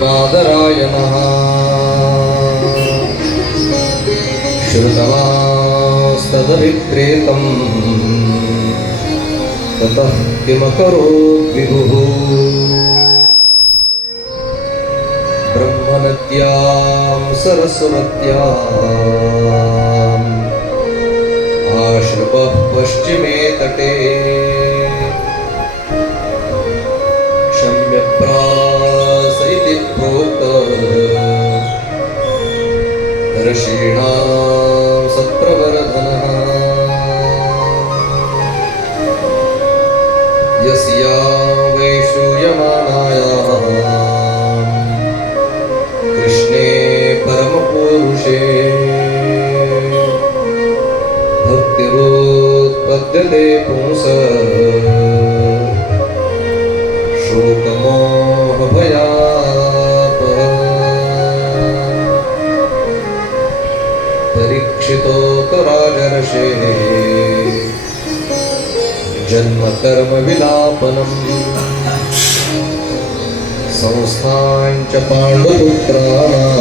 गङ्गाधराय नमः। श्रुतवांस्तदभिप्रेतं ततः किमकरोत् विभुः। ब्रह्मनद्यां सरस्वत्याम् आश्रवः पश्चिमे तटे क्षम्यप्रास इति प्रोक्तः ऋषीणां सत्रवर्धनः। यस्यां वैश्रूयमाणायां कृष्णे परमपुरुषे भक्तिरुत्पद्यते पुंसः शोकमोहभयापः। परीक्षितो राजर्षेः जन्मकर्मविलापनम् संस्थाञ्च पाण्डुपुत्राणां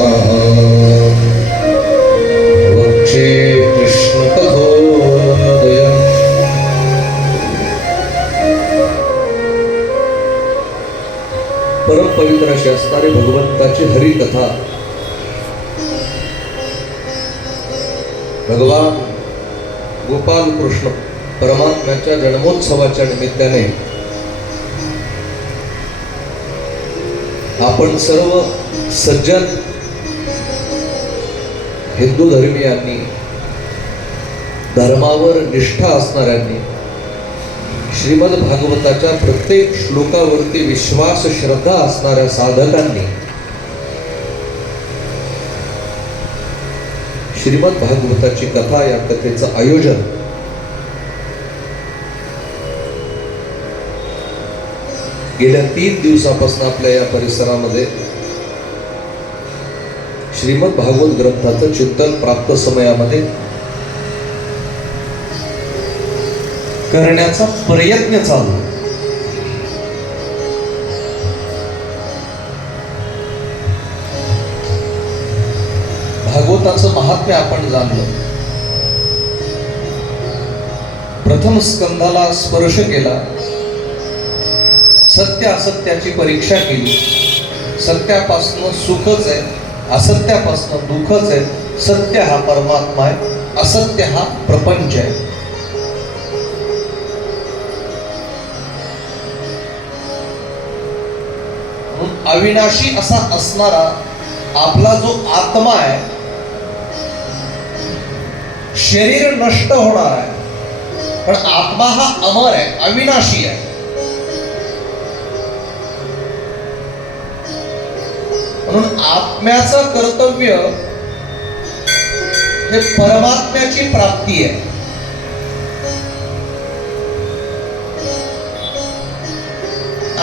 वक्षे कृष्णकथोदयम्। परम पवित्र अशी असणारी भगवंताची हरिकथा भगवान गोपाल कृष्ण परमात्म्याच्या जन्मोत्सवाच्या निमित्ताने आपण सर्व सज्जन हिंदू धर्मीयांनी धर्मावर निष्ठा असणाऱ्यांनी श्रीमद भागवताच्या प्रत्येक श्लोकावरती विश्वास श्रद्धा असणाऱ्या साधकांनी श्रीमद भागवताची कथा या कथेचं आयोजन गेल्या 3 दिवसापासून आपल्या या परिसरामध्ये श्रीमद भागवत ग्रंथाचं चिंतन प्राप्त समयामध्ये करण्याचा प्रयत्न चालू। भागवताचं महात्म्य आपण जाणलं, प्रथम स्कंधाला स्पर्श केला, सत्य असत्याची परीक्षा केली, सत्यापासून सुखच आहे, असत्यापासून दुःखच आहे, सत्य हा परमात्मा आहे, असत्य हा प्रपंच आहे। अविनाशी असा असणारा आपला जो आत्मा आहे, शरीर नष्ट होणार आहे पण आत्मा हा अमर आहे, अविनाशी आहे। म्हणून आत्म्याचं कर्तव्य हे परमात्म्याची प्राप्ती आहे।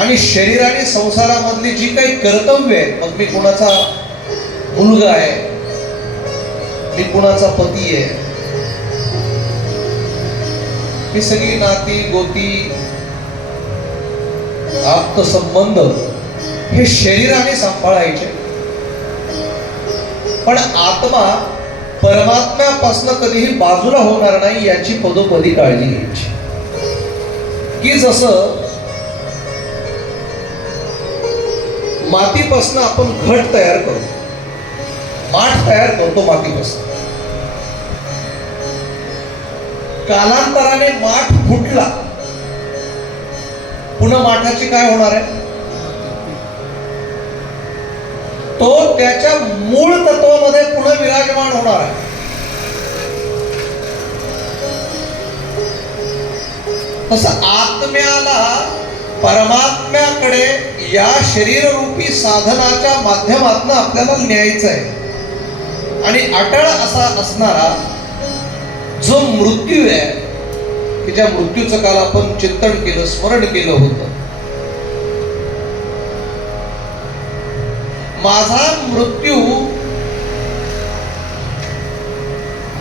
आणि शरीर आणि संसारामधली जी काही कर्तव्य आहेत, मग मी कुणाचा मुलगा आहे, मी कुणाचा पती आहे, ही सगळी नाती गोती आप्त संबंध हे शरीराने सांभाळायचे, पण आत्मा परमात्म्यापासून कधीही बाजूला होणार नाही याची पदोपदी काळजी घ्यायची। की जसं मातीपासून आपण घट तयार करतो, माठ तयार करतो मातीपासून, कालांतराने माठ फुटला, पुन्हा माठाची काय होणार आहे, तो त्याच्या मूळ तत्वामध्ये पुन्हा विराजमान होणार आहे। तसं आत्म्याला परमात्म्याकडे या शरीर रूपी साधनाच्या माध्यमातून आपल्याला न्यायचं आहे। आणि अटळ असा असणारा जो मृत्यू आहे, की ज्या मृत्यूचं काल आपण चिंतन केलं, स्मरण केलं होतं, माझा मृत्यू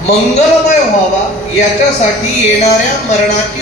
मंगलमय व्हावा याच्यासाठी येणाऱ्या मरणाची